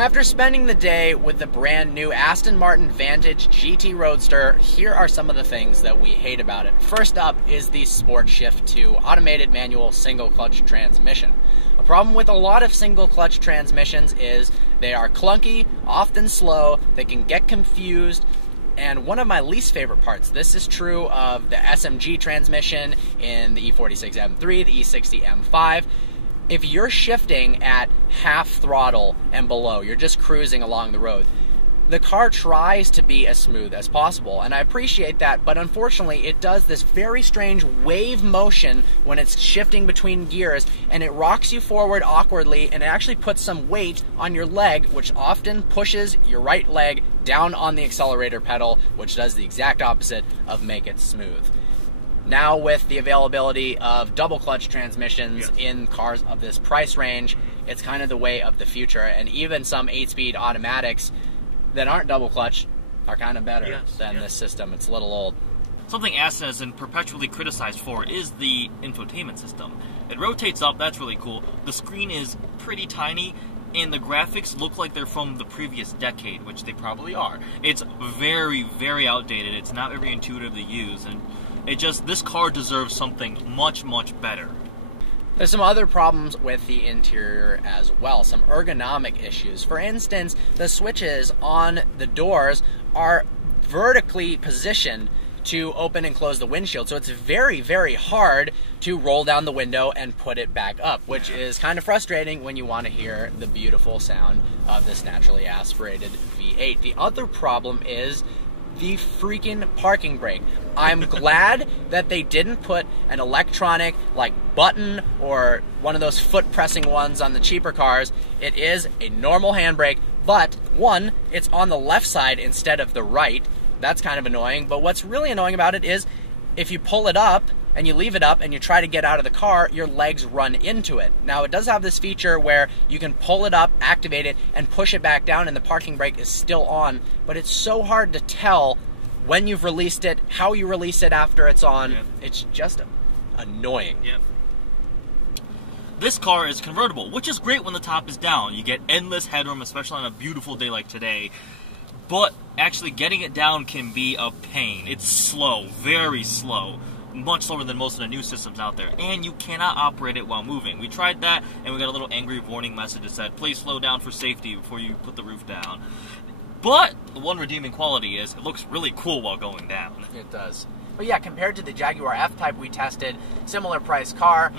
After spending the day with the brand new Aston Martin Vantage GT Roadster, here are some of the things that we hate about it. First up is the sport shift to automated manual single clutch transmission. A problem with a lot of single clutch transmissions is they are clunky, often slow, they can get confused, and one of my least favorite parts, this is true of the SMG transmission in the E46 M3, the E60 M5, if you're shifting at half throttle and below, you're just cruising along the road, the car tries to be as smooth as possible, and I appreciate that, but unfortunately it does this very strange wave motion when it's shifting between gears, and it rocks you forward awkwardly, and it actually puts some weight on your leg, which often pushes your right leg down on the accelerator pedal, which does the exact opposite of make it smooth. Now with the availability of double clutch transmissions in cars of this price range, it's kind of the way of the future, and even some 8-speed automatics that aren't double clutch are kind of better than this system. It's a little old. Something Aston has been perpetually criticized for is the infotainment system. It rotates up, that's really cool. The screen is pretty tiny, and the graphics look like they're from the previous decade, which they probably are. It's very, very outdated. It's not very intuitive to use, and this car deserves something much, much better. There's some other problems with the interior as well, some ergonomic issues. For instance, the switches on the doors are vertically positioned to open and close the windshield, so it's very, very hard to roll down the window and put it back up, which is kind of frustrating when you want to hear the beautiful sound of this naturally aspirated V8. The other problem is the freaking parking brake. I'm glad that they didn't put an electronic like button or one of those foot pressing ones on the cheaper cars. It is a normal handbrake, but one, it's on the left side instead of the right. That's kind of annoying, but what's really annoying about it is if you pull it up and you leave it up and you try to get out of the car, your legs run into it. Now, it does have this feature where you can pull it up, activate it, and push it back down, and the parking brake is still on, but it's so hard to tell when you've released it, how you release it after it's on. It's just annoying. This car is convertible, which is great when the top is down. You get endless headroom, especially on a beautiful day like today. But actually getting it down can be a pain. It's slow, very slow. Much slower than most of the new systems out there. And you cannot operate it while moving. We tried that, and we got a little angry warning message that said, please slow down for safety before you put the roof down. But the one redeeming quality is it looks really cool while going down. It does. But yeah, compared to the Jaguar F-Type we tested, similar price car,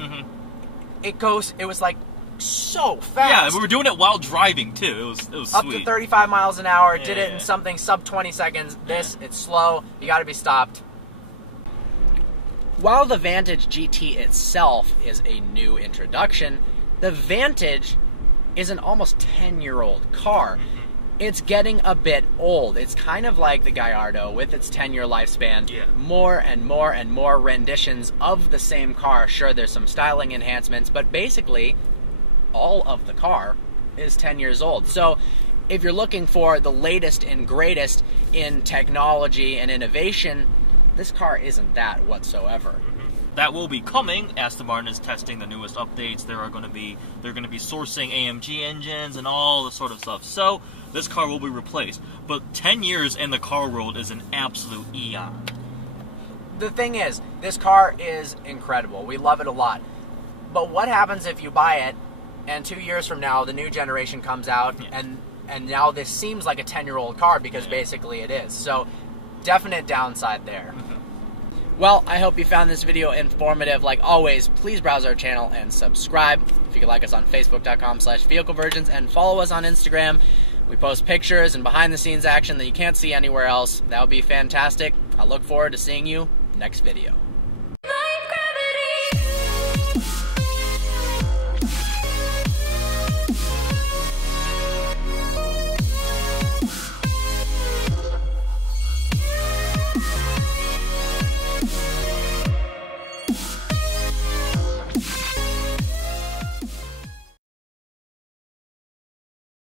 it was like so fast. Yeah, we were doing it while driving too. It was up sweet. to 35 miles an hour. Did it in something sub 20 seconds. This, it's slow. You got to be stopped. While the Vantage GT itself is a new introduction, the Vantage is an almost 10-year-old car. It's getting a bit old. It's kind of like the Gallardo with its 10-year lifespan. More and more and more renditions of the same car. Sure, there's some styling enhancements, but basically all of the car is 10 years old. So if you're looking for the latest and greatest in technology and innovation, this car isn't that whatsoever. That will be coming. Aston Martin is testing the newest updates. They're going to be sourcing AMG engines and all this sort of stuff. So this car will be replaced. But 10 years in the car world is an absolute eon. The thing is, this car is incredible. We love it a lot. But what happens if you buy it and 2 years from now the new generation comes out and now this seems like a 10-year-old car because basically it is. So definite downside there. Well, I hope you found this video informative. Like always, please browse our channel and subscribe. If you could like us on Facebook.com/VehicleVirgins and follow us on Instagram. We post pictures and behind-the-scenes action that you can't see anywhere else. That would be fantastic. I look forward to seeing you next video.